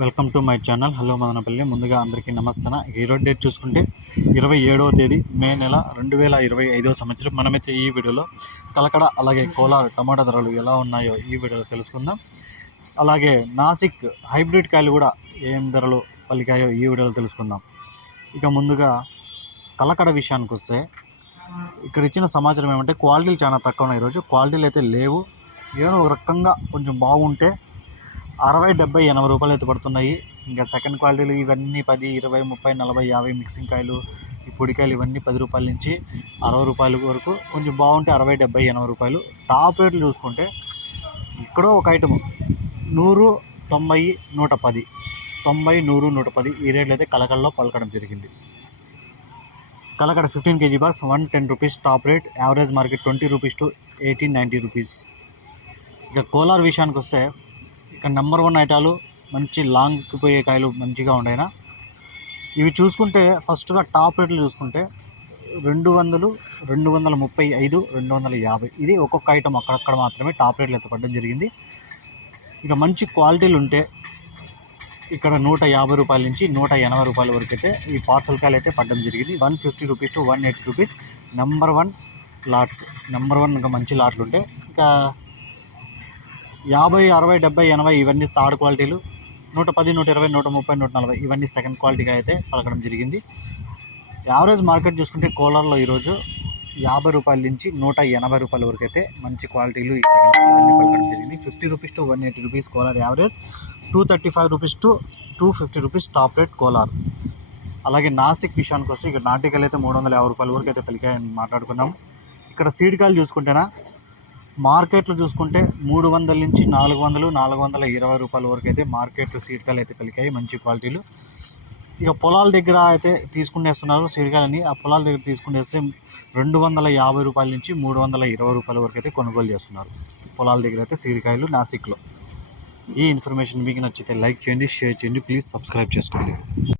Welcome to my channel. Hello Madanapalle. ముందుగా అందరికీ నమస్తే ఈరోజు డేట్ చూసుకుంటే ఇరవై ఏడవ తేదీ మే నెల రెండు వేల ఇరవై ఐదవ సంవత్సరం. మనమైతే ఈ వీడియోలో కలకడ అలాగే కోలార్ టమాటా ధరలు ఎలా ఉన్నాయో ఈ వీడియోలో తెలుసుకుందాం. అలాగే నాసిక్ హైబ్రిడ్ కాయలు కూడా ఏం ధరలు పలికాయో ఈ వీడియోలో తెలుసుకుందాం. ఇక ముందుగా కలకడ విషయానికి వస్తే ఇక్కడ ఇచ్చిన సమాచారం ఏమంటే క్వాలిటీలు చాలా తక్కువ ఉన్నాయి. ఈరోజు క్వాలిటీలు అయితే లేవు. ఏదో ఒక రకంగా కొంచెం బాగుంటే అరవై డెబ్బై ఎనభై రూపాయలు అయితే పడుతున్నాయి. ఇంకా సెకండ్ క్వాలిటీలు ఇవన్నీ పది ఇరవై ముప్పై నలభై యాభై మిక్సింగ్ కాయలు ఈ పొడికాయలు ఇవన్నీ పది రూపాయల నుంచి అరవై రూపాయల వరకు. కొంచెం బాగుంటే అరవై డెబ్బై ఎనభై రూపాయలు. టాప్ రేట్లు చూసుకుంటే ఇక్కడో ఒక ఐటమ్ నూరు తొంభై నూట పది. తొంభై నూరు నూట పది ఈ రేట్లు అయితే కలకడలో పలకడం జరిగింది. Kalakada fifteen KG box one ten rupees top rate average market twenty rupees to eighteen ninety rupees ఇక కోలార్ విషయానికి వస్తే ఇక్కడ నెంబర్ వన్ ఐటాలు మంచి లాంగ్ పోయే కాయలు మంచిగా ఉండైనా. ఇవి చూసుకుంటే ఫస్ట్గా టాప్ రేట్లు చూసుకుంటే రెండు వందలు రెండు వందల ముప్పై ఐదు రెండు వందల యాభై. ఇది ఒక్కొక్క ఐటమ్ అక్కడక్కడ మాత్రమే టాప్ రేట్లు ఎత్తపడడం జరిగింది. ఇక మంచి క్వాలిటీలు ఉంటే ఇక్కడ నూట యాభై రూపాయల నుంచి నూట ఎనభై రూపాయల వరకు అయితే ఈ పార్సల్ కాయలు అయితే పడడం జరిగింది. One fifty rupees to one eighty rupees number one lots number one ఇంకా మంచి లాట్లు ఉంటాయి ఇంకా యాభై అరవై డెబ్బై ఎనభై ఇవన్నీ థర్డ్ క్వాలిటీలు. నూట పది నూట ఇరవై నూట ముప్పై నూట నలభై ఇవన్నీ సెకండ్ క్వాలిటీగా అయితే పలకడం జరిగింది. యావరేజ్ మార్కెట్ చూసుకుంటే కోలార్లో ఈరోజు యాభై రూపాయల నుంచి నూట ఎనభై రూపాయల వరకు అయితే మంచి క్వాలిటీలు ఈ సెకండ్ ఇవన్నీ పలకడం జరిగింది. Fifty rupees to one eighty rupees Kolar average. Two thirty five rupees to two fifty rupees top rate Kolar. అలాగే నాసిక్ విషయానికి వస్తే ఇక్కడ నాటికల్ అయితే మూడు వందల యాభై రూపాయల వరకు అయితే పలికాయని మాట్లాడుకున్నాం. ఇక్కడ సీడ్కాయలు చూసుకుంటేనా మార్కెట్లు చూసుకుంటే మూడు వందల నుంచి నాలుగు వందలు నాలుగు వందల ఇరవై రూపాయల వరకు అయితే మార్కెట్లు సీడ్కాయలు అయితే పలికాయి మంచి క్వాలిటీలు. ఇక పొలాల దగ్గర అయితే తీసుకునేస్తున్నారు సీడ్కాయలని ఆ పొలాల దగ్గర తీసుకునేస్తే రెండు వందల యాభై రూపాయల నుంచి మూడు వందల ఇరవై రూపాయల వరకు అయితే కొనుగోలు చేస్తున్నారు పొలాల దగ్గర అయితే సీడ్కాయలు నాసిక్లో. ఈ ఇన్ఫర్మేషన్ మీకు నచ్చితే లైక్ చేయండి షేర్ చేయండి ప్లీజ్ సబ్స్క్రైబ్ చేసుకోండి.